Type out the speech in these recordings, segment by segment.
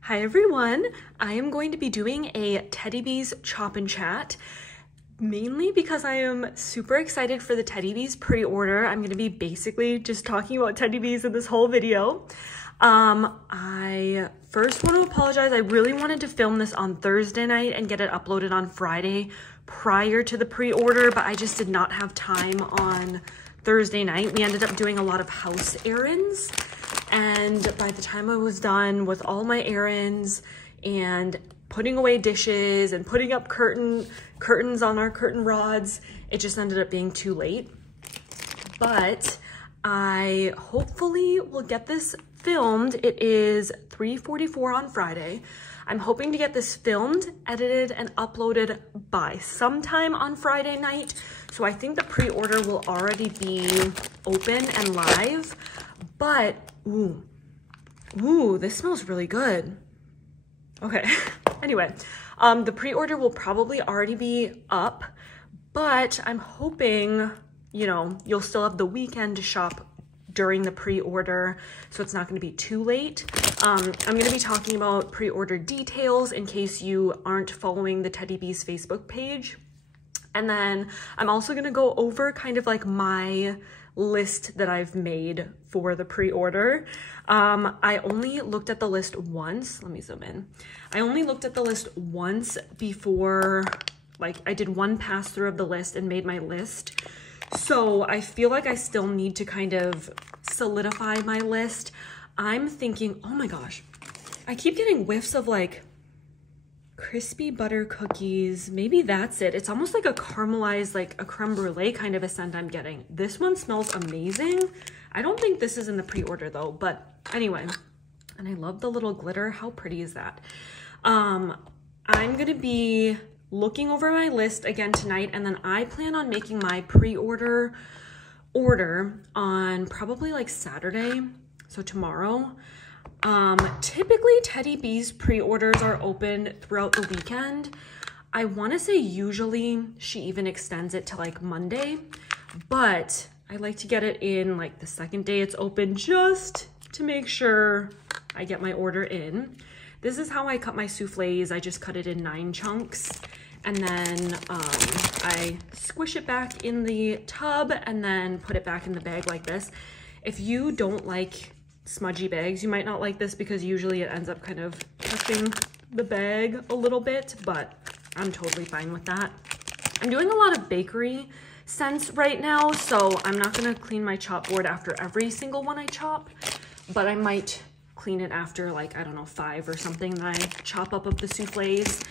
Hi everyone, I am going to be doing a Teddy Bees Chop and Chat, mainly because I am super excited for the Teddy Bees pre-order. I'm going to be basically just talking about Teddy Bees in this whole video. I first want to apologize. I really wanted to film this on Thursday night and get it uploaded on Friday prior to the pre-order, but I just did not have time on Thursday night. We ended up doing a lot of house errands. And by the time I was done with all my errands and putting away dishes and putting up curtains on our curtain rods, it just ended up being too late. But I hopefully will get this filmed. It is 3:44 on Friday. I'm hoping to get this filmed, edited, and uploaded by sometime on Friday night. So I think the pre-order will already be open and live. But, ooh, this smells really good. Okay, anyway, the pre-order will probably already be up, but I'm hoping, you know, you'll still have the weekend to shop during the pre-order, so it's not gonna be too late. I'm gonna be talking about pre-order details in case you aren't following the Teddy Bees Facebook page. And then I'm also gonna go over kind of like my list that I've made for the pre-order. I only looked at the list once. Let me zoom in. I only looked at the list once before, like I did one pass through of the list and made my list. So I feel like I still need to kind of solidify my list. I'm thinking, oh my gosh, I keep getting whiffs of like crispy butter cookies. Maybe that's it. It's almost like a caramelized, like a creme brulee kind of a scent I'm getting. This one smells amazing. I don't think this is in the pre-order though, but anyway, and I love the little glitter. How pretty is that? I'm gonna be looking over my list again tonight, and then I plan on making my pre-order order on probably like Saturday, so tomorrow. Typically Teddy Bees pre-orders are open throughout the weekend. I want to say usually she even extends it to like Monday, but I like to get it in like the second day it's open just to make sure I get my order in. This is how I cut my soufflés. I just cut it in 9 chunks, and then I squish it back in the tub and then put it back in the bag like this. If you don't like smudgy bags, you might not like this because usually it ends up kind of touching the bag a little bit, but I'm totally fine with that. I'm doing a lot of bakery scents right now, so I'm not gonna clean my chop board after every single one I chop, but I might clean it after like, I don't know, 5 or something that I chop up of the soufflés.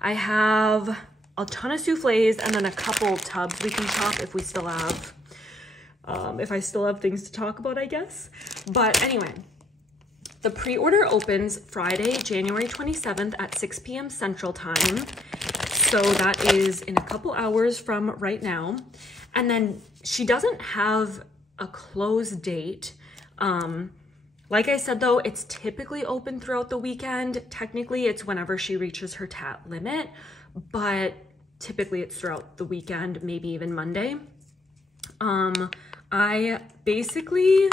I have a ton of soufflés and then a couple tubs we can chop if we still have if I still have things to talk about, I guess. But anyway, the pre-order opens Friday, January 27th at 6 p.m. Central Time. So that is in a couple hours from right now. And then she doesn't have a close date. Like I said, though, it's typically open throughout the weekend. Technically, it's whenever she reaches her tat limit, but typically it's throughout the weekend, maybe even Monday. I basically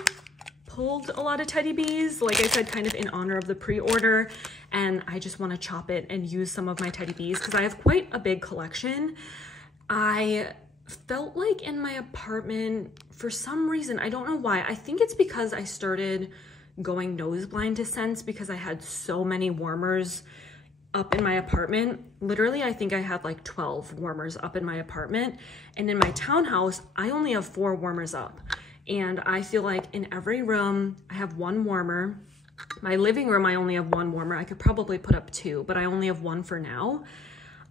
pulled a lot of Teddy Bees, like I said, kind of in honor of the pre-order, and I just want to chop it and use some of my Teddy Bees because I have quite a big collection. I felt like in my apartment, for some reason, I don't know why, I think it's because I started going nose blind to scents because I had so many warmers up in my apartment. Literally, I think I had like 12 warmers up in my apartment, and in my townhouse, I only have 4 warmers up. And I feel like in every room, I have 1 warmer. My living room, I only have 1 warmer. I could probably put up 2, but I only have 1 for now.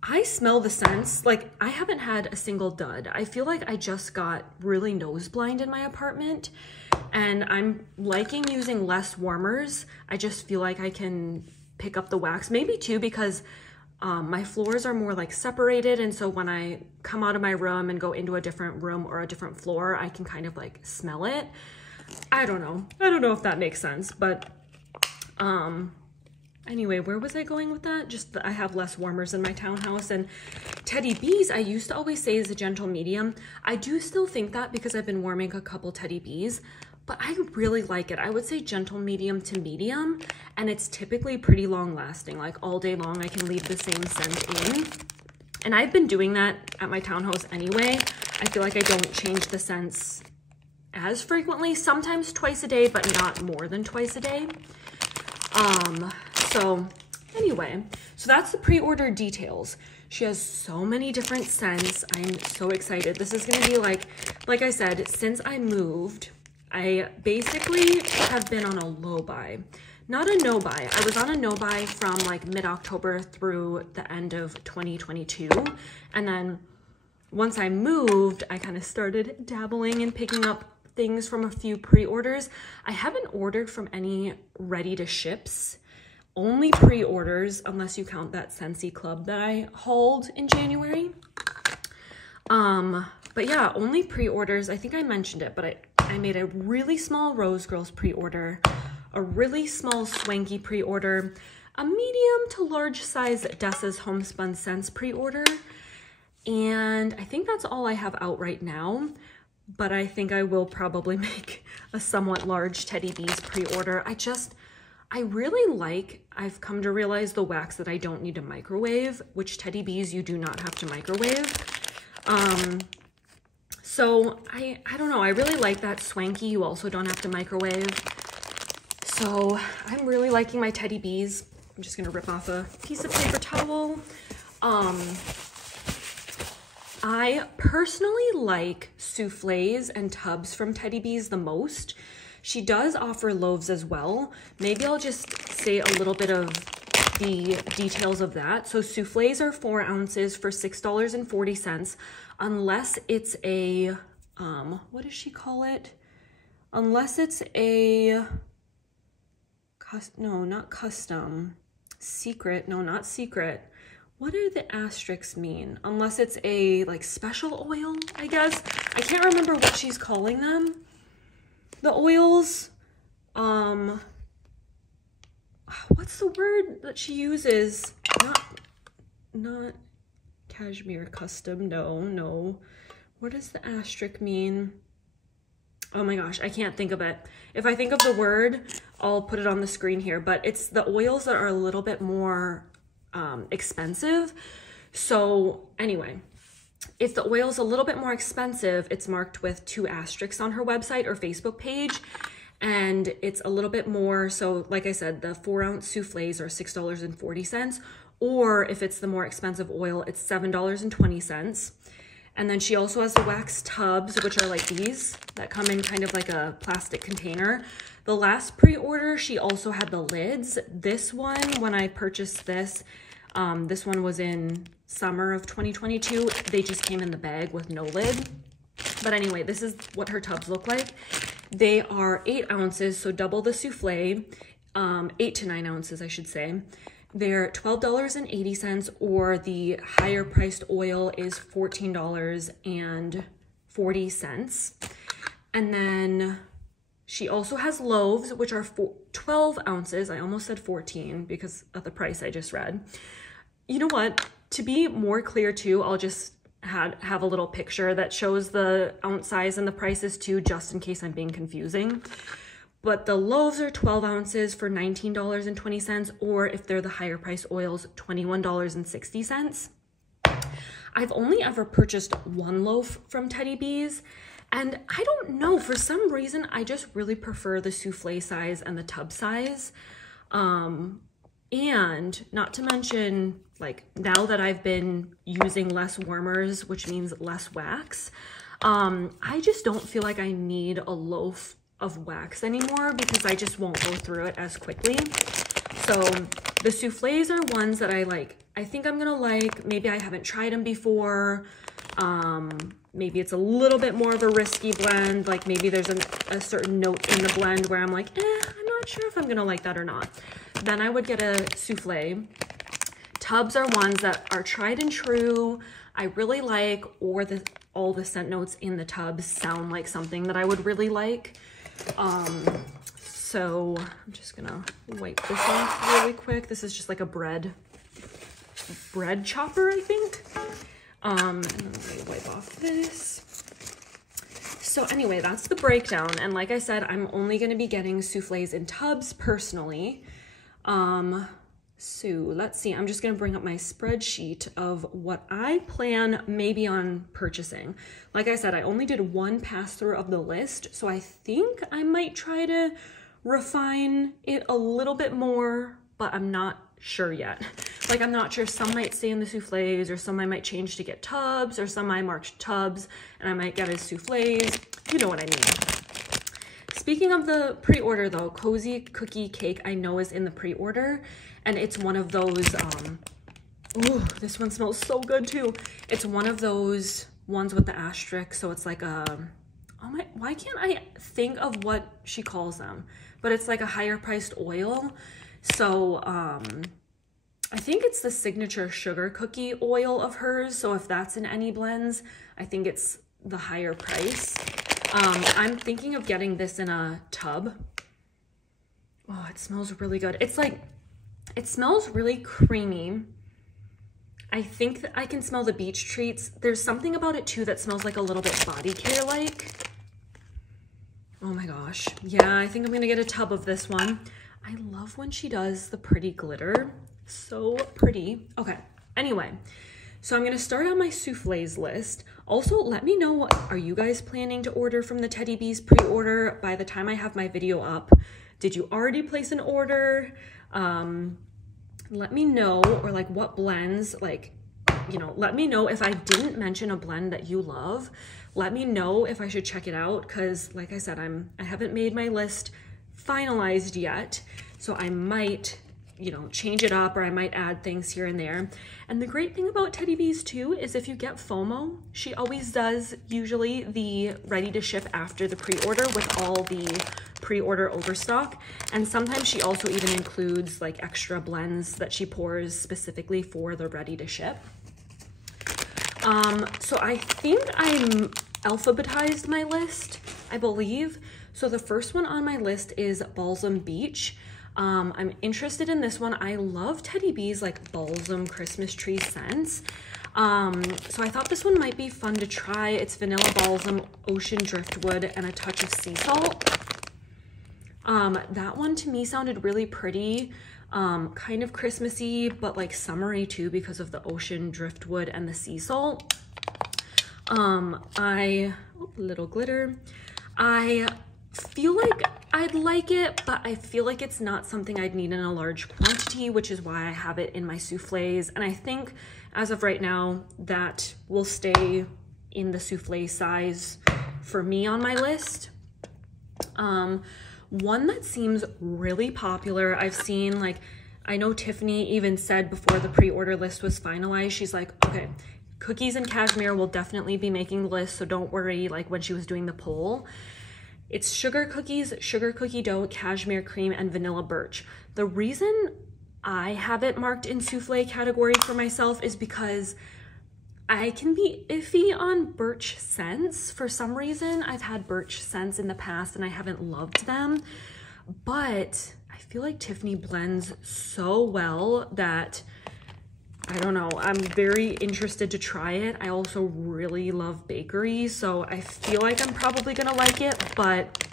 I smell the scents. Like, I haven't had a single dud. I feel like I just got really nose blind in my apartment, and I'm liking using less warmers. I just feel like I can pick up the wax, maybe too because my floors are more like separated, and so when I come out of my room and go into a different room or a different floor, I can kind of like smell it. I don't know if that makes sense, but anyway, where was I going with that? Just that I have less warmers in my townhouse. And Teddy Bees, I used to always say is a gentle medium. I do still think that because I've been warming a couple Teddy Bees, but I really like it. I would say gentle medium to medium, and it's typically pretty long lasting. Like all day long, I can leave the same scent in. And I've been doing that at my townhouse anyway. I feel like I don't change the scents as frequently, sometimes twice a day, but not more than twice a day. So anyway, so that's the pre-order details. She has so many different scents. I'm so excited. This is gonna be like I said, since I moved, I basically have been on a low buy. Not a no buy. I was on a no buy from like mid-October through the end of 2022. And then once I moved, I kind of started dabbling and picking up things from a few pre-orders. I haven't ordered from any ready to ships, only pre-orders, unless you count that Scentsy Club that I hauled in January. But yeah, only pre-orders. I think I mentioned it, but I made a really small Rose Girls pre-order, a really small Swanky pre-order, a medium to large size Dessa's Homespun Scents pre-order, and I think that's all I have out right now. But I think I will probably make a somewhat large Teddy Bees pre-order. I really like, I've come to realize the wax that I don't need to microwave, which Teddy Bees you do not have to microwave. So I don't know, I really like that Swanky you also don't have to microwave. So I'm really liking my Teddy Bees. I'm just gonna rip off a piece of paper towel. I personally like souffles and tubs from Teddy Bees the most. She does offer loaves as well. Maybe I'll just say a little bit of the details of that. So souffles are 4 ounces for $6.40, unless it's a, what does she call it? Unless it's a, no, not custom, secret, no, not secret. What do the asterisks mean? Unless it's a like special oil, I guess. I can't remember what she's calling them. The oils, what's the word that she uses? Not cashmere custom, no. What does the asterisk mean? Oh my gosh, I can't think of it. If I think of the word, I'll put it on the screen here, but it's the oils that are a little bit more expensive. So anyway, if the oil's a little bit more expensive, it's marked with 2 asterisks on her website or Facebook page, and it's a little bit more. So like I said, the 4 ounce souffles are $6.40, or if it's the more expensive oil, it's $7.20. And then she also has the wax tubs, which are like these that come in kind of like a plastic container. The last pre-order, she also had the lids. This one, when I purchased this one was in summer of 2022. They just came in the bag with no lid. But anyway, this is what her tubs look like. They are 8 ounces, so double the souffle, 8 to 9 ounces, I should say. They're $12.80, or the higher priced oil is $14.40. And then she also has loaves, which are 12 ounces. I almost said 14 because of the price I just read. You know what? To be more clear too, I'll just have a little picture that shows the ounce size and the prices too, just in case I'm being confusing. But the loaves are 12 ounces for $19.20, or if they're the higher price oils, $21.60. I've only ever purchased 1 loaf from Teddy Bees, and I don't know, for some reason, I just really prefer the souffle size and the tub size. And not to mention, like, now that I've been using less warmers, which means less wax, I just don't feel like I need a loaf of wax anymore because I just won't go through it as quickly. So the souffles are ones that I like. I think I'm gonna like. Maybe I haven't tried them before. Maybe it's a little bit more of a risky blend. Like maybe there's a certain note in the blend where I'm like, I'm not sure if I'm gonna like that or not. Then I would get a souffle. Tubs are ones that are tried and true, I really like, or all the scent notes in the tubs sound like something that I would really like. So I'm just gonna wipe this off really quick. This is just like a bread chopper, I think. And then I'm gonna wipe off this. So anyway, that's the breakdown. And like I said, I'm only going to be getting souffles in tubs personally. So let's see, I'm just going to bring up my spreadsheet of what I plan maybe on purchasing. Like I said, I only did one pass through of the list, so I think I might try to refine it a little bit more, but I'm not sure yet. Like, I'm not sure, some might stay in the souffles, or some I might change to get tubs, or some I marked tubs and I might get as souffles. You know what I mean. Speaking of the pre-order though, Cozy Cookie Cake I know is in the pre-order, and it's one of those, ooh, this one smells so good too. It's one of those ones with the asterisk, so it's like a, oh my, why can't I think of what she calls them? But it's like a higher priced oil. So I think it's the signature sugar cookie oil of hers. So if that's in any blends, I think it's the higher price. I'm thinking of getting this in a tub. Oh, it smells really good. It's like, it smells really creamy. I think that I can smell the beach treats. There's something about it too that smells like a little bit body care like. Oh my gosh. Yeah, I think I'm gonna get a tub of this one. I love when she does the pretty glitter. So pretty. Okay, anyway, so I'm gonna start on my souffles list. Also, let me know, what are you guys planning to order from the Teddy Bees pre-order by the time I have my video up? Did you already place an order? Let me know, or like what blends, like, you know, let me know if I didn't mention a blend that you love. Let me know if I should check it out, because like I said, I haven't made my list finalized yet, so I might, you know, change it up, or I might add things here and there. And the great thing about Teddy Bees too is if you get FOMO, she always does usually the ready to ship after the pre-order with all the pre-order overstock. And sometimes she also even includes like extra blends that she pours specifically for the ready to ship. So I think I'm alphabetized my list, I believe. So the first one on my list is Balsam Beach. I'm interested in this one. I love Teddy Bees like balsam Christmas tree scents. So I thought this one might be fun to try. It's vanilla balsam, ocean driftwood, and a touch of sea salt. That one to me sounded really pretty, kind of Christmassy, but like summery too because of the ocean driftwood and the sea salt. Little glitter. I feel like I'd like it, but I feel like it's not something I'd need in a large quantity, which is why I have it in my souffles. And I think as of right now, that will stay in the souffle size for me on my list. One that seems really popular, I've seen, like, I know Tiffany even said before the pre-order list was finalized, she's like, okay, cookies and cashmere will definitely be making the list, so don't worry, like when she was doing the poll. It's sugar cookies, sugar cookie dough, cashmere cream, and vanilla birch. The reason I have it marked in souffle category for myself is because I can be iffy on birch scents. For some reason, I've had birch scents in the past and I haven't loved them, but I feel like Tiffany blends so well that, I don't know, I'm very interested to try it. I also really love bakery, so I feel like I'm probably gonna like it, but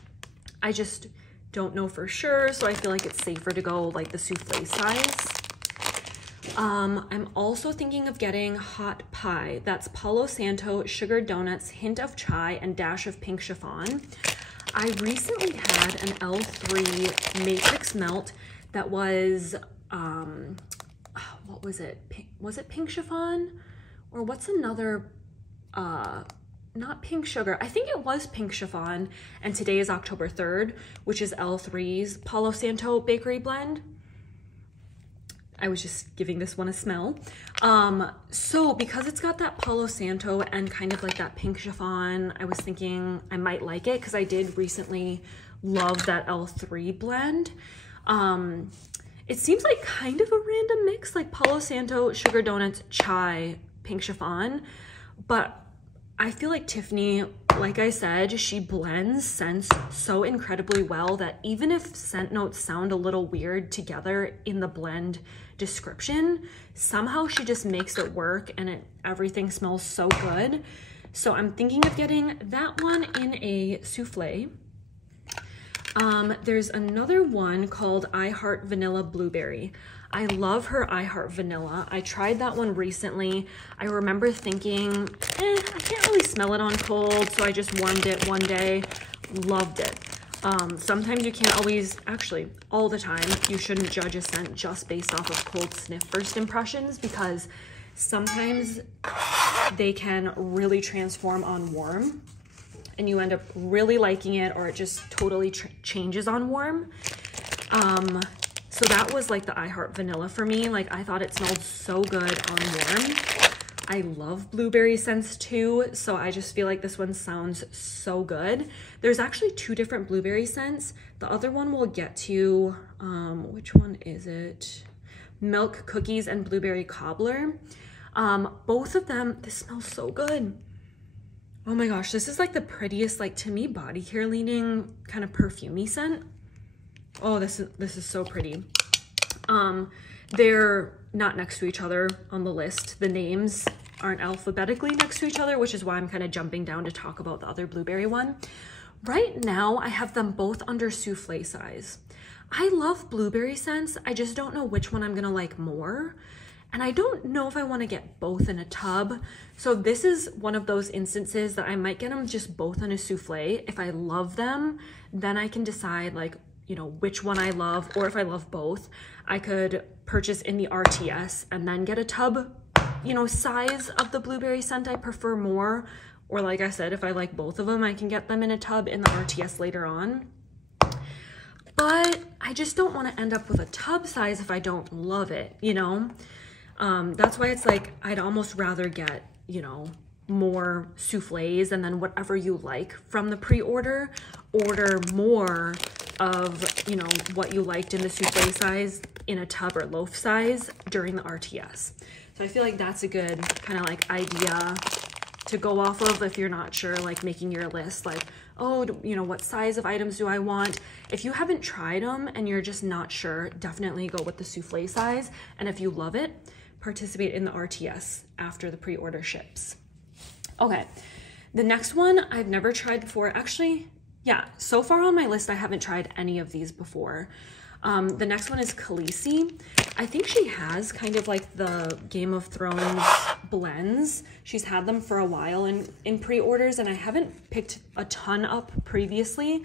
I just don't know for sure, so I feel like it's safer to go like the souffle size. I'm also thinking of getting hot pie. That's Palo Santo, sugar donuts, hint of chai, and dash of pink chiffon. I recently had an L3 matrix melt that was, what was it? Was it pink chiffon? Or what's another, not pink sugar. I think it was pink chiffon, and today is October 3rd, which is L3's Palo Santo bakery blend. I was just giving this one a smell. So because it's got that Palo Santo and kind of like that pink chiffon, I was thinking I might like it because I did recently love that L3 blend. It seems like kind of a random mix, like Palo Santo, sugar donuts, chai, pink chiffon, but I feel like Tiffany, like I said, she blends scents so incredibly well that even if scent notes sound a little weird together in the blend description, somehow she just makes it work and everything smells so good. So I'm thinking of getting that one in a souffle. There's another one called I Heart Vanilla Blueberry. I love her I Heart Vanilla. I tried that one recently. I remember thinking, I can't really smell it on cold, so I just warmed it one day. Loved it. Sometimes you can't always, actually all the time, you shouldn't judge a scent just based off of cold sniff first impressions, because sometimes they can really transform on warm and you end up really liking it, or it just totally changes on warm. So that was like the I Heart Vanilla for me. Like, I thought it smelled so good on warm. I love blueberry scents too, so I just feel like this one sounds so good. There's actually 2 different blueberry scents. The other one we'll get to, which one is it? Milk Cookies and Blueberry Cobbler. Both of them, this smells so good. Oh my gosh, this is like the prettiest, like, to me, body care leaning kind of perfumey scent. Oh, this is so pretty. They're not next to each other on the list. The names aren't alphabetically next to each other, which is why I'm kind of jumping down to talk about the other blueberry one. Right now, I have them both under souffle size. I love blueberry scents. I just don't know which one I'm gonna like more. And I don't know if I want to get both in a tub. So this is one of those instances that I might get them just both in a souffle. If I love them, then I can decide, like, you know, which one I love, or if I love both, I could purchase in the RTS and then get a tub, you know, size of the blueberry scent I prefer more. Or like I said, if I like both of them, I can get them in a tub in the RTS later on. But I just don't want to end up with a tub size if I don't love it, you know? That's why it's like, I'd almost rather get, you know, more souffles, and then whatever you like from the pre-order, order more of, you know, what you liked in the souffle size in a tub or loaf size during the RTS. So I feel like that's a good kind of like idea to go off of if you're not sure, like making your list, like, oh, you know, what size of items do I want? If you haven't tried them and you're just not sure, definitely go with the souffle size. And if you love it, participate in the RTS after the pre-order ships. Okay, the next one I've never tried before. Actually, yeah, so far on my list, I haven't tried any of these before. The next one is Khaleesi. I think she has kind of like the Game of Thrones blends. She's had them for a while in pre-orders, and I haven't picked a ton up previously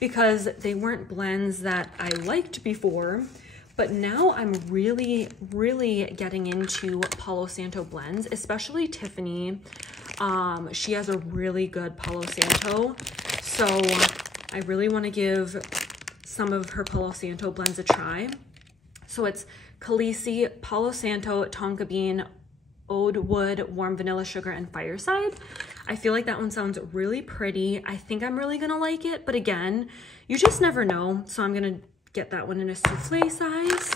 because they weren't blends that I liked before. But now I'm really, really getting into Palo Santo blends, especially Tiffany. She has a really good Palo Santo. So I really want to give some of her Palo Santo blends a try. So it's Khaleesi, Palo Santo, Tonka Bean, Oud Wood, Warm Vanilla Sugar, and Fireside. I feel like that one sounds really pretty. I think I'm really gonna like it, but again, you just never know. So I'm gonna get that one in a souffle size.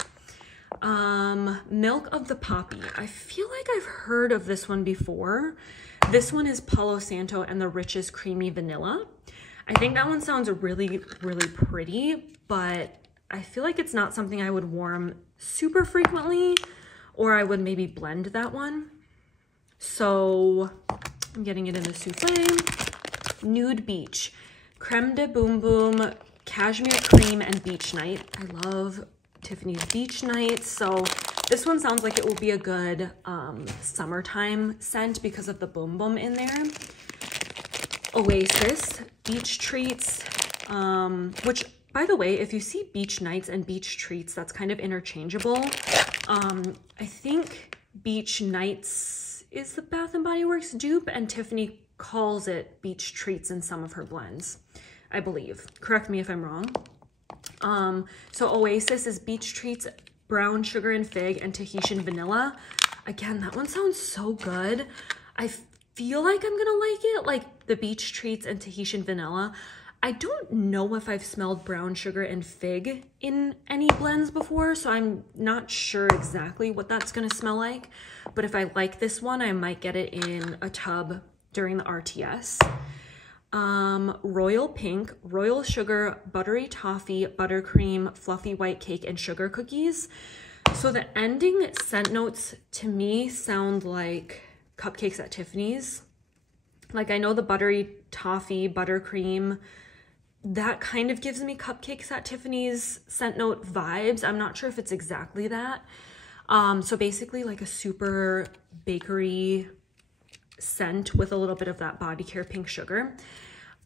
Milk of the Poppy. I feel like I've heard of this one before. This one is Palo Santo and the Richest Creamy Vanilla. I think that one sounds really, really pretty, but I feel like it's not something I would warm super frequently, or I would maybe blend that one. So I'm getting it in the souffle. Nude Beach. Creme de Boom Boom, Cashmere Cream, and Beach Night. I love Tiffany's Beach Night. So this one sounds like it will be a good summertime scent because of the Boom Boom in there. Oasis, Beach Treats, which, by the way, if you see Beach Nights and Beach Treats, that's kind of interchangeable. I think Beach Nights is the Bath & Body Works dupe, and Tiffany calls it Beach Treats in some of her blends, I believe. Correct me if I'm wrong. So Oasis is Beach Treats, Brown Sugar and Fig, and Tahitian Vanilla. Again, that one sounds so good. I feel like I'm gonna like it, like the Beach Treats and Tahitian Vanilla. I don't know if I've smelled Brown Sugar and Fig in any blends before, so I'm not sure exactly what that's gonna smell like. But if I like this one, I might get it in a tub during the RTS. Royal Pink, Royal Sugar, Buttery Toffee, Buttercream, Fluffy White Cake, and Sugar Cookies. So the ending scent notes to me sound like Cupcakes at Tiffany's. Like I know the buttery toffee, buttercream, that kind of gives me Cupcakes at Tiffany's scent note vibes. I'm not sure if it's exactly that. So basically like a super bakery scent with a little bit of that body care pink sugar.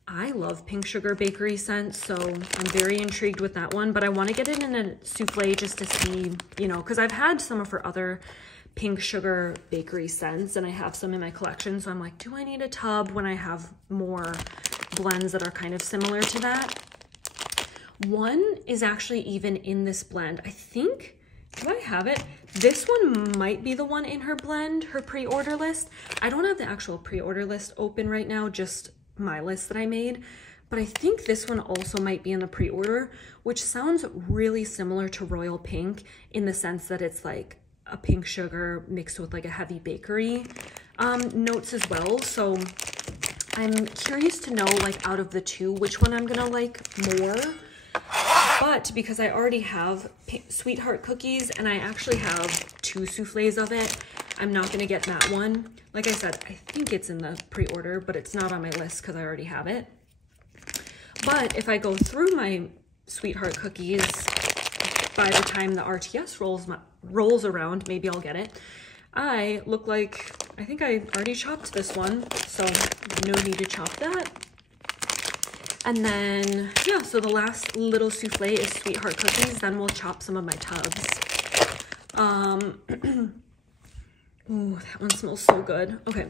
I love pink sugar bakery scents, so I'm very intrigued with that one, but I want to get it in a souffle just to see, you know, because I've had some of her other pink sugar bakery scents and I have some in my collection, so I'm like, do I need a tub when I have more blends that are kind of similar to that? One is actually even in this blend. I think, do I have it? This one might be the one in her blend, her pre-order list. I don't have the actual pre-order list open right now, just my list that I made, but I think this one also might be in the pre-order, which sounds really similar to Royal Pink in the sense that it's like a pink sugar mixed with like a heavy bakery notes as well. So I'm curious to know, like, out of the two, which one I'm gonna like more. But because I already have Sweetheart cookies and I actually have 2 souffles of it, I'm not gonna get that one. Like I said, I think it's in the pre-order, but it's not on my list because I already have it. But if I go through my Sweetheart cookies, by the time the RTS rolls around, maybe I'll get it. I look like, I think I already chopped this one, so no need to chop that. And then, yeah, so the last little souffle is Sweetheart cookies. Then we'll chop some of my tubs. Ooh, that one smells so good. Okay,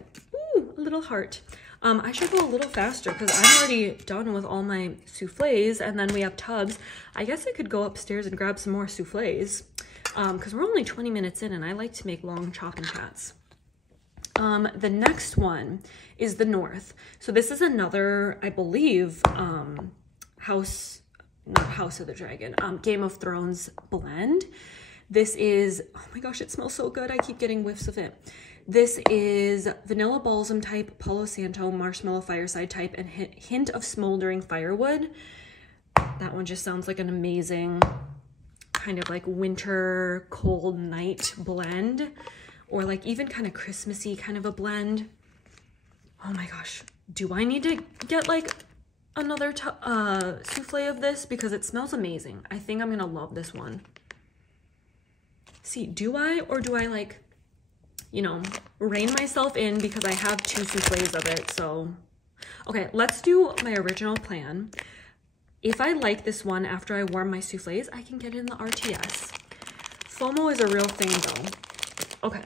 ooh, a little heart. I should go a little faster because I'm already done with all my souffles, and then we have tubs. I guess I could go upstairs and grab some more souffles because we're only 20 minutes in and I like to make long chop and chats. The next one is the North. So this is another, I believe, not House of the Dragon, Game of Thrones blend. This is, oh my gosh, it smells so good. I keep getting whiffs of it. This is vanilla balsam type, Palo Santo, marshmallow fireside type, and hint of smoldering firewood. That one just sounds like an amazing kind of like winter cold night blend, or like even kind of Christmassy kind of a blend. Oh my gosh, do I need to get like another souffle of this because it smells amazing? I think I'm gonna love this one. See, do I, or do I like, you know, rein myself in because I have 2 souffles of it? So, okay, let's do my original plan. If I like this one after I warm my souffles, I can get it in the RTS. FOMO is a real thing though. Okay,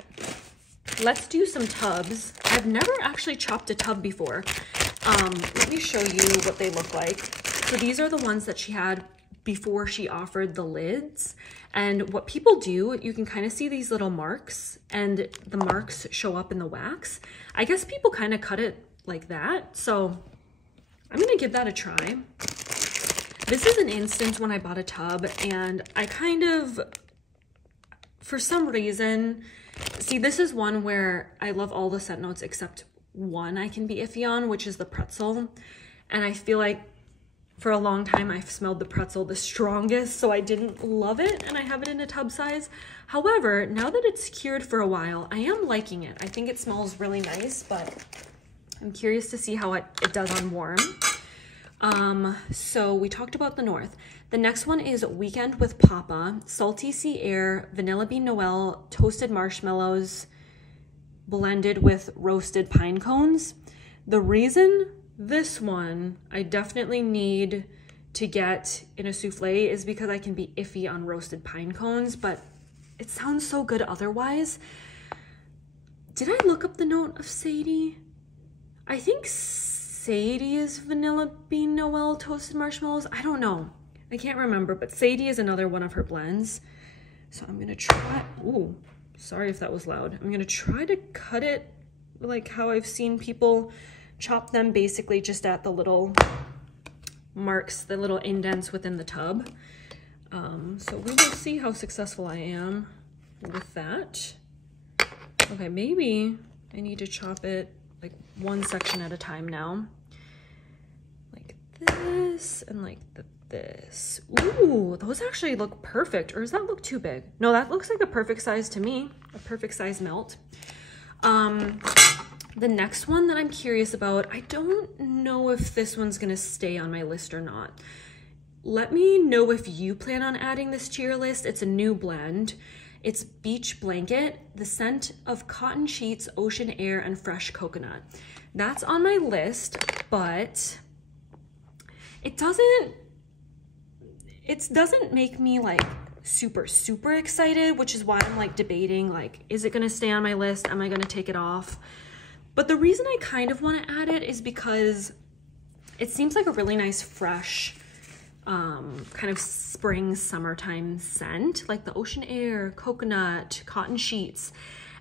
let's do some tubs. I've never actually chopped a tub before. Let me show you what they look like. So these are the ones that she had before she offered the lids. And what people do, you can kind of see these little marks, and the marks show up in the wax. I guess people kind of cut it like that. So I'm gonna give that a try. This is an instance when I bought a tub and I kind of, for some reason, see, this is one where I love all the scent notes except one I can be iffy on, which is the pretzel. And I feel like for a long time I've smelled the pretzel the strongest, so I didn't love it, and I have it in a tub size. However, now that it's cured for a while, I am liking it. I think it smells really nice, but I'm curious to see how it does on warm. So we talked about the North. The next one is Weekend with Papa, Salty Sea Air, Vanilla Bean Noel, Toasted Marshmallows, blended with roasted pine cones. The reason this one I definitely need to get in a souffle is because I can be iffy on roasted pine cones, but it sounds so good otherwise. Did I look up the note of Sadie? I think Sadie is Vanilla Bean Noel, Toasted Marshmallows. I don't know. I can't remember, but Sadie is another one of her blends. So I'm gonna try, ooh, sorry if that was loud. I'm gonna try to cut it like how I've seen people chop them, basically just at the little marks, the little indents within the tub. So we will see how successful I am with that. Okay, maybe I need to chop it like one section at a time now. Like this and like this. Ooh, those actually look perfect. Or does that look too big? No, that looks like a perfect size to me. A perfect size melt. The next one that I'm curious about, I don't know if this one's gonna stay on my list or not. Let me know if you plan on adding this to your list. It's a new blend. It's Beach Blanket, the scent of cotton sheets, ocean air, and fresh coconut. That's on my list, but it doesn't make me like super excited, which is why I'm like debating, like, is it gonna stay on my list? Am I gonna take it off? But the reason I kind of want to add it is because it seems like a really nice, fresh, kind of spring, summertime scent, like the ocean air, coconut, cotton sheets.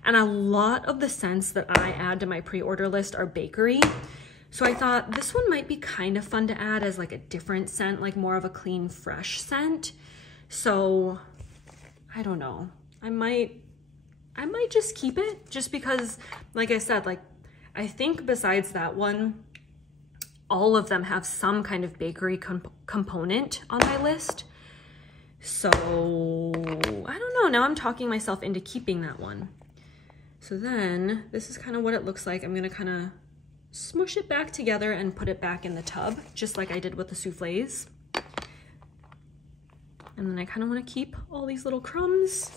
And a lot of the scents that I add to my pre-order list are bakery. So I thought this one might be kind of fun to add as like a different scent, like more of a clean, fresh scent. So I don't know. I might just keep it just because, like I said, like I think besides that one, all of them have some kind of bakery component on my list. So I don't know. Now I'm talking myself into keeping that one. So then this is kind of what it looks like. I'm going to kind of smush it back together and put it back in the tub, just like I did with the soufflés. And then I kind of want to keep all these little crumbs.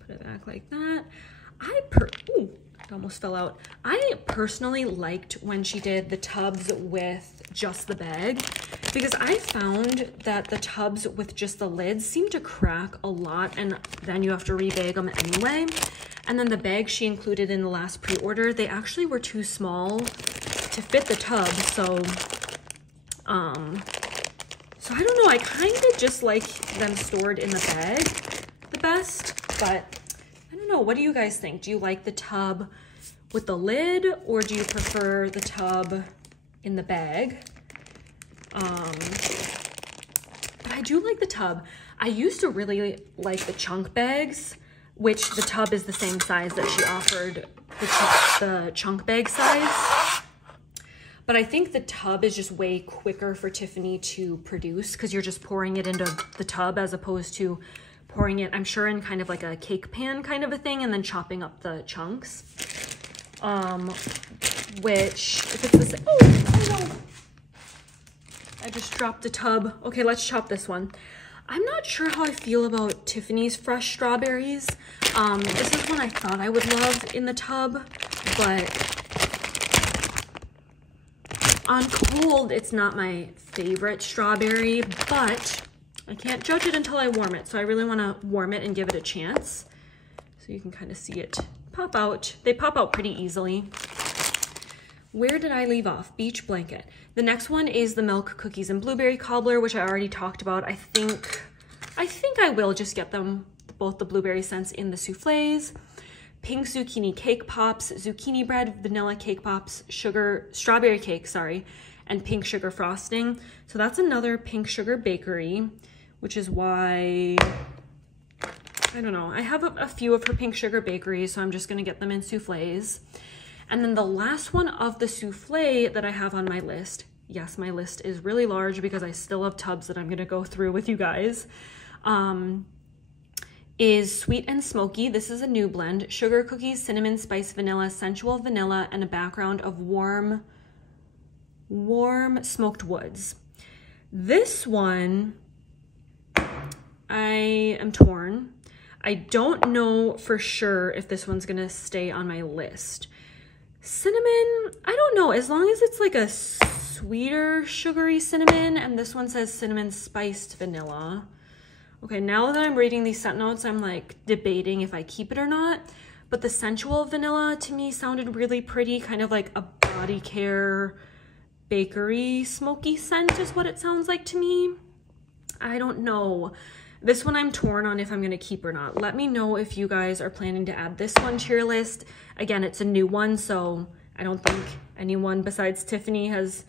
Put it back like that. Ooh, it almost fell out. I personally liked when she did the tubs with just the bag, because I found that the tubs with just the lids seem to crack a lot, and then you have to rebag them anyway. And then the bags she included in the last pre-order, they actually were too small to fit the tub. So I don't know, I kind of just like them stored in the bag the best, but I don't know, what do you guys think? Do you like the tub with the lid, or do you prefer the tub in the bag? But I do like the tub. I used to really like the chunk bags, which the tub is the same size that she offered, the chunk bag size. But I think the tub is just way quicker for Tiffany to produce, because you're just pouring it into the tub as opposed to pouring it, I'm sure, in kind of like a cake pan kind of a thing, and then chopping up the chunks. Which, if it's the same, oh no, I just dropped a tub. Okay, let's chop this one. I'm not sure how I feel about Tiffany's fresh strawberries. This is one I thought I would love in the tub, but on cold, it's not my favorite strawberry, but I can't judge it until I warm it. So I really want to warm it and give it a chance. So you can kind of see it pop out. They pop out pretty easily. Where did I leave off? Beach Blanket. The next one is the Milk Cookies and Blueberry Cobbler, which I already talked about. I think I will just get them, both the blueberry scents in the soufflés. Pink Zucchini Cake Pops, Zucchini Bread, Vanilla Cake Pops, Strawberry Cake, sorry, and Pink Sugar Frosting. So that's another Pink Sugar Bakery, which is why, I don't know. I have a few of her Pink Sugar Bakeries, so I'm just gonna get them in soufflés. And then the last one of the soufflé that I have on my list, yes, my list is really large because I still have tubs that I'm gonna go through with you guys, is Sweet and Smoky. This is a new blend. Sugar cookies, cinnamon, spice, vanilla, sensual vanilla, and a background of warm smoked woods. This one, I am torn. I don't know for sure if this one's gonna stay on my list. Cinnamon, I don't know, as long as it's like a sweeter, sugary cinnamon, and this one says cinnamon spiced vanilla. Okay, now that I'm reading these scent notes, I'm like debating if I keep it or not, but the sensual vanilla to me sounded really pretty, kind of like a body care bakery smoky scent is what it sounds like to me. I don't know. This one I'm torn on if I'm gonna keep or not. Let me know if you guys are planning to add this one to your list. Again, it's a new one, so I don't think anyone besides Tiffany has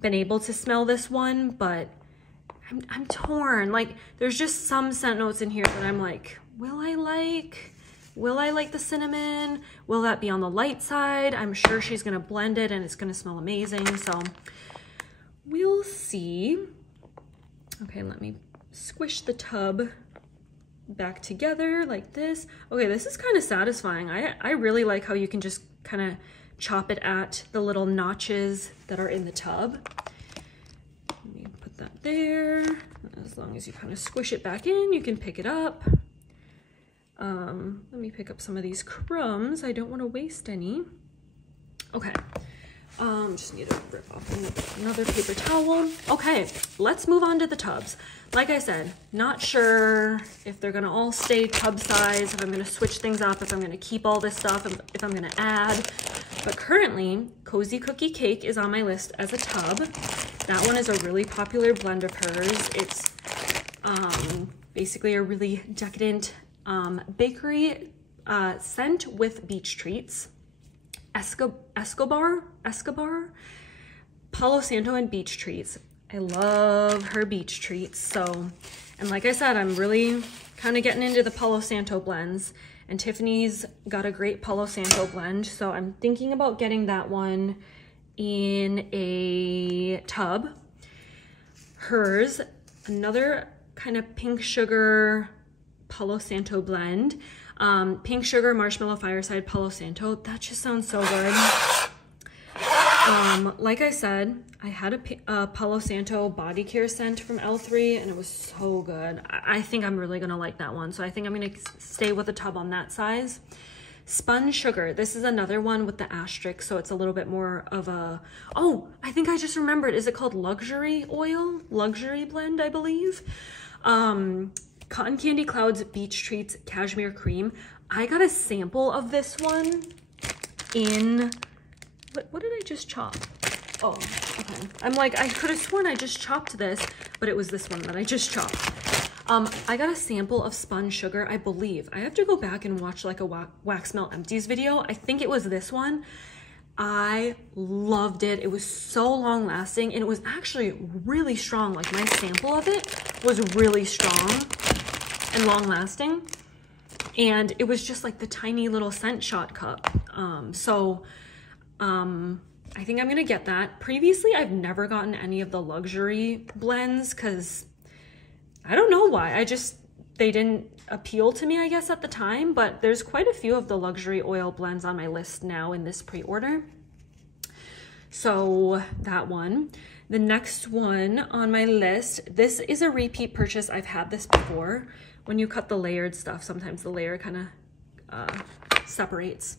been able to smell this one, but I'm torn. Like, there's just some scent notes in here that I'm like, will I like the cinnamon? Will that be on the light side? I'm sure she's gonna blend it and it's gonna smell amazing, so we'll see. Okay, let me squish the tub back together like this. Okay, this is kind of satisfying. I really like how you can just kind of chop it at the little notches that are in the tub. Let me put that there. As long as you kind of squish it back in, you can pick it up. Let me pick up some of these crumbs. I don't want to waste any. Okay. Just need to rip off another paper towel. Okay, let's move on to the tubs. Like I said, not sure if they're gonna all stay tub size, if I'm gonna switch things up, if I'm gonna keep all this stuff, if I'm gonna add. But currently, Cozy Cookie Cake is on my list as a tub. That one is a really popular blend of hers. It's basically a really decadent bakery scent with beach treats. Escobar, Palo Santo and beach treats. I love her beach treats. So, and like I said, I'm really kind of getting into the Palo Santo blends, and Tiffany's got a great Palo Santo blend. So I'm thinking about getting that one in a tub. Hers, another kind of pink sugar Palo Santo blend. Pink sugar marshmallow fireside Palo Santo. That just sounds so good. Like I said, I had a Palo Santo body care scent from L3 and it was so good. I think I'm really gonna like that one. So I think I'm gonna stay with a tub on that size. Spun sugar. This is another one with the asterisk, so it's a little bit more of a, oh, I think I just remembered. Is it called luxury oil? Luxury blend, I believe. Cotton Candy Clouds Beach Treats Cashmere Cream. I got a sample of this one in, what did I just chop? Oh, okay. I'm like, I could have sworn I just chopped this, but it was this one that I just chopped. I got a sample of spun sugar, I believe. I have to go back and watch like a Wax Melt Empties video. I think it was this one. I loved it. It was so long lasting and it was actually really strong. Like my sample of it was really strong and long lasting. And it was just like the tiny little scent shot cup. I think I'm gonna get that. Previously, I've never gotten any of the luxury blends because I don't know why. They didn't appeal to me, I guess, at the time, but there's quite a few of the luxury oil blends on my list now in this pre-order. So that one. The next one on my list, this is a repeat purchase. I've had this before. When you cut the layered stuff, sometimes the layer kind of separates.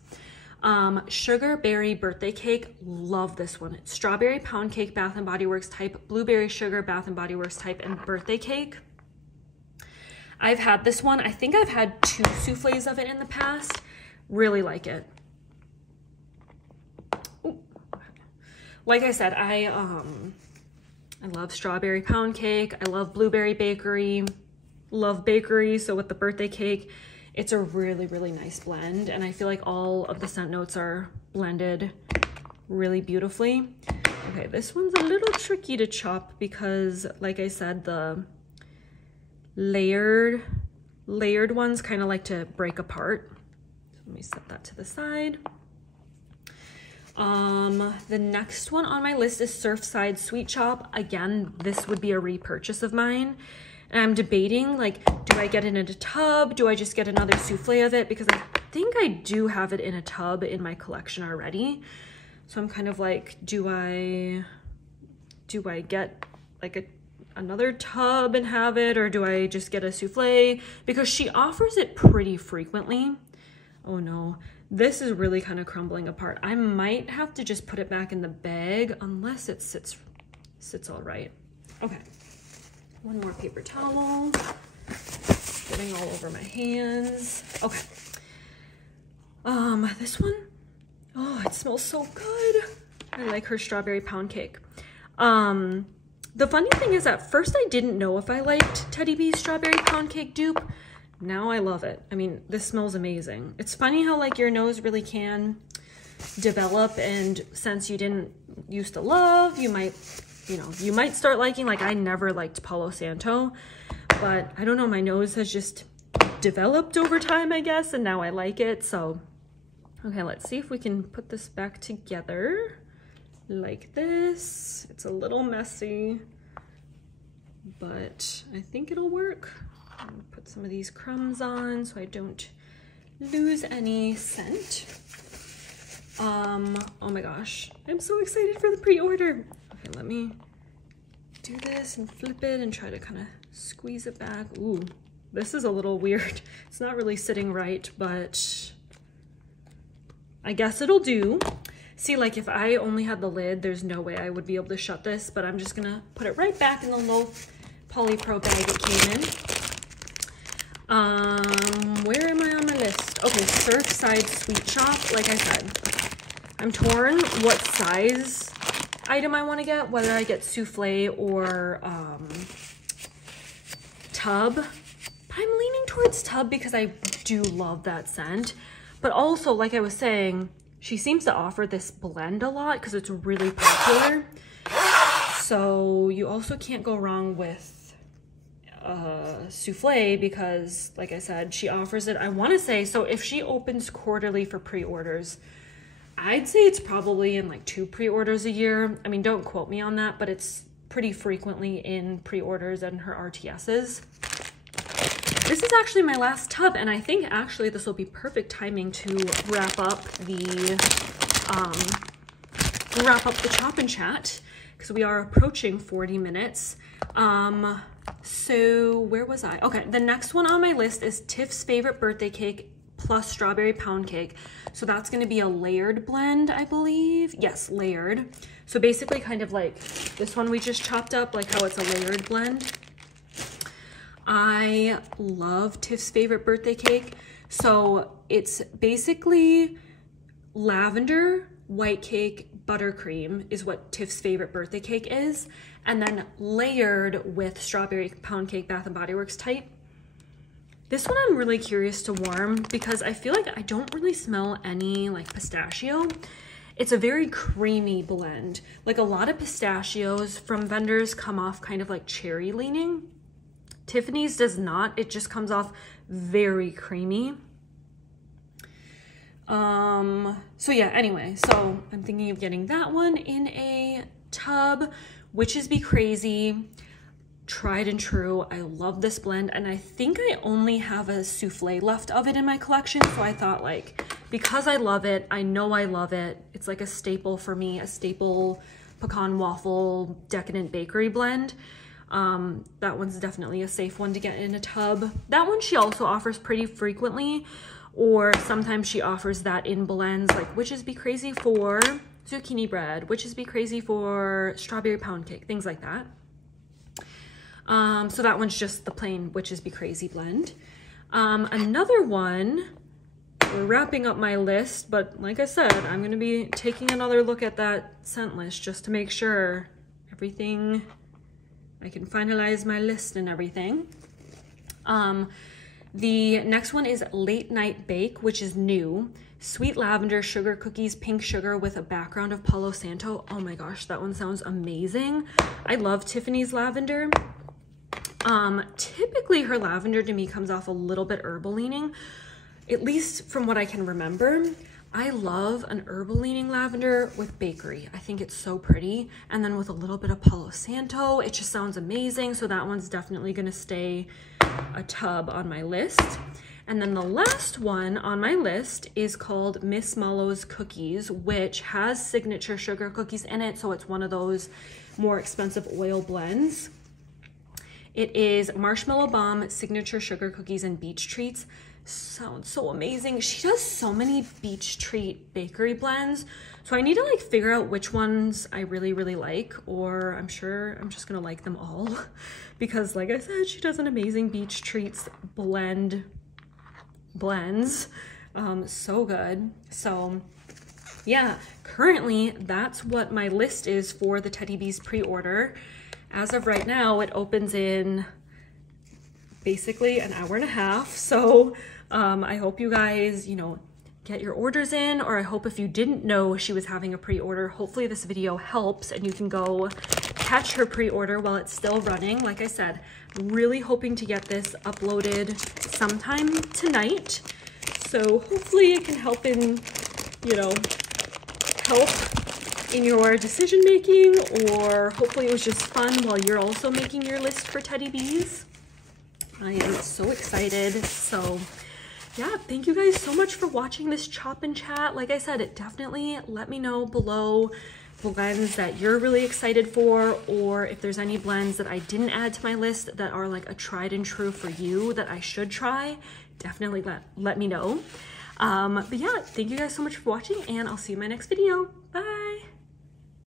Sugar Berry Birthday Cake, love this one. Strawberry Pound Cake, Bath & Body Works type, Blueberry Sugar, Bath & Body Works type, and Birthday Cake. I've had this one. I think I've had 2 souffles of it in the past. Really like it. Ooh. Like I said, I love Strawberry Pound Cake. I love Blueberry Bakery. Love bakery. So with the birthday cake, it's a really, really nice blend. And I feel like all of the scent notes are blended really beautifully. Okay, this one's a little tricky to chop because, like I said, the layered ones kind of like to break apart. So let me set that to the side. The next one on my list is Surfside Sweet Chop. Again, this would be a repurchase of mine. And I'm debating, like, do I get it in a tub? Do I just get another souffle of it? Because I think I do have it in a tub in my collection already. So I'm kind of like, do I get like another tub and have it, or do I just get a souffle? Because she offers it pretty frequently. Oh no, this is really kind of crumbling apart. I might have to just put it back in the bag unless it sits all right. Okay. One more paper towel, getting all over my hands. Okay. This one, oh, it smells so good. I like her Strawberry Pound Cake. The funny thing is at first I didn't know if I liked Teddy B's Strawberry Pound Cake dupe. Now I love it. I mean, this smells amazing. It's funny how like your nose really can develop, and since you didn't used to love, you might start liking. Like I never liked Palo Santo, but I don't know, my nose has just developed over time, I guess, and now I like it. So, okay, let's see if we can put this back together like this. It's a little messy, but I think it'll work. I'm gonna put some of these crumbs on so I don't lose any scent. Oh my gosh, I'm so excited for the pre-order. Okay, let me do this and flip it and try to kind of squeeze it back. Ooh, this is a little weird. It's not really sitting right, but I guess it'll do. See, like if I only had the lid, there's no way I would be able to shut this, but I'm just gonna put it right back in the little polypro bag it came in. Where am I on my list? Okay, Surfside Sweet Shop. Like I said, I'm torn what size item I want to get, whether I get souffle or tub. But I'm leaning towards tub because I do love that scent. But also, like I was saying, she seems to offer this blend a lot because it's really popular. So you also can't go wrong with souffle because, like I said, she offers it. I want to say, so if she opens quarterly for pre-orders, I'd say it's probably in like 2 pre-orders a year. I mean, don't quote me on that, but it's pretty frequently in pre-orders and her RTSs. This is actually my last tub, and I think actually this will be perfect timing to wrap up the chop and chat because we are approaching 40 minutes. So where was I? Okay, the next one on my list is Tiff's favorite birthday cake plus strawberry pound cake. So that's going to be a layered blend, I believe. Yes, layered. So basically kind of like this one we just chopped up, like how it's a layered blend. I love Tiff's favorite birthday cake. So it's basically lavender, white cake, buttercream is what Tiff's favorite birthday cake is. And then layered with strawberry pound cake Bath & Body Works type. This one I'm really curious to warm because I feel like I don't really smell any like pistachio. It's a very creamy blend. Like a lot of pistachios from vendors come off kind of like cherry leaning. Tiffany's does not. It just comes off very creamy. So yeah, anyway, so I'm thinking of getting that one in a tub. Witches Be Crazy, tried and true. I love this blend, and I think I only have a souffle left of it in my collection, so I thought, like, because I love it, I know I love it, it's like a staple for me, a staple pecan waffle decadent bakery blend. That one's definitely a safe one to get in a tub. That one she also offers pretty frequently, or sometimes she offers that in blends, like Witches Be Crazy for zucchini bread, Witches Be Crazy for strawberry pound cake, things like that. So that one's just the plain Witches Be Crazy blend. Another one, we're wrapping up my list, but like I said, I'm going to be taking another look at that scent list just to make sure everything, I can finalize my list and everything. The next one is Late Night Bake, which is new. Sweet lavender sugar cookies, pink sugar with a background of Palo Santo. Oh my gosh, that one sounds amazing. I love Tiffany's lavender. Typically her lavender to me comes off a little bit herbal leaning, at least from what I can remember. I love an herbal leaning lavender with bakery. I think it's so pretty. And then with a little bit of Palo Santo, it just sounds amazing. So that one's definitely gonna stay a tub on my list. And then the last one on my list is called Miss Mallow's Cookies, which has signature sugar cookies in it. So it's one of those more expensive oil blends. It is Marshmallow Bomb, signature sugar cookies, and beach treats. Sounds so amazing. She does so many beach treat bakery blends. So I need to like figure out which ones I really, really like, or I'm sure I'm just gonna like them all because like I said, she does an amazing beach treats blends. So good. So yeah, currently that's what my list is for the Teddy Bees pre-order. As of right now, it opens in basically an hour and a half. So I hope you guys, you know, get your orders in, or I hope if you didn't know she was having a pre-order, hopefully this video helps and you can go catch her pre-order while it's still running. Like I said, really hoping to get this uploaded sometime tonight. So hopefully it can help in, you know, help in your decision making, or hopefully it was just fun while you're also making your list for Teddy Bees. I am so excited. So yeah, thank you guys so much for watching this chop and chat. Like I said, definitely let me know below blends that you're really excited for, or if there's any blends that I didn't add to my list that are like a tried and true for you that I should try. Definitely let me know. But yeah, thank you guys so much for watching, and I'll see you in my next video. Bye.